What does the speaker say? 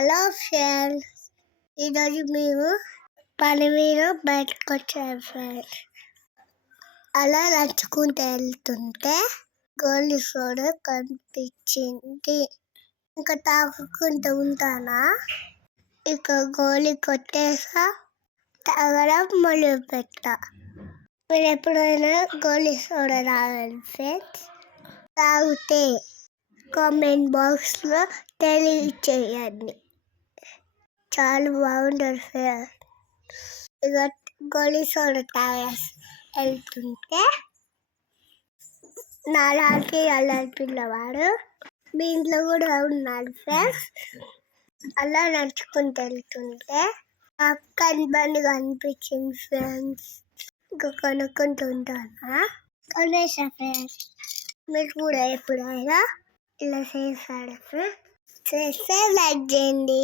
Hello friends, ఈరోజు మేము పని మీద బయటకు వచ్చాము ఫ్రెండ్స్. అలా నడుచుకుంటూ వెళ్తుంటే గోలీ సోడా కనిపించింది. ఇంకా తాగుకుంటూ ఉంటానా, ఇక గోలీ కొట్టేసా, తాగడం మొదలు పెట్టా. మీరు ఎప్పుడైనా గోలీ సోడా తాగండి ఫ్రెండ్స్. తాగితే కామెంట్ బాక్స్లో తెలియచేయండి. చాలా బాగుంటుంది ఫ్రెండ్స్. ఇక గోలీ సోడా తాగేసి వెళ్తుంటే నాలాంటి అల్లరి పిల్లవాడు మీ ఇంట్లో కూడా ఉన్నాడు ఫ్రెండ్స్. అలా నడుచుకుంటూ వెళ్తుంటే పక్కన బండి కనిపించింది ఫ్రెండ్స్. ఇంకా కొనుక్కుంటూ ఉంటానా, కొనేసా ఫ్రెండ్స్. మీరు కూడా ఎప్పుడైనా ఇలా చేస్తారా ఫ్రెండ్స్? చేస్తే లైక్ చేయండి.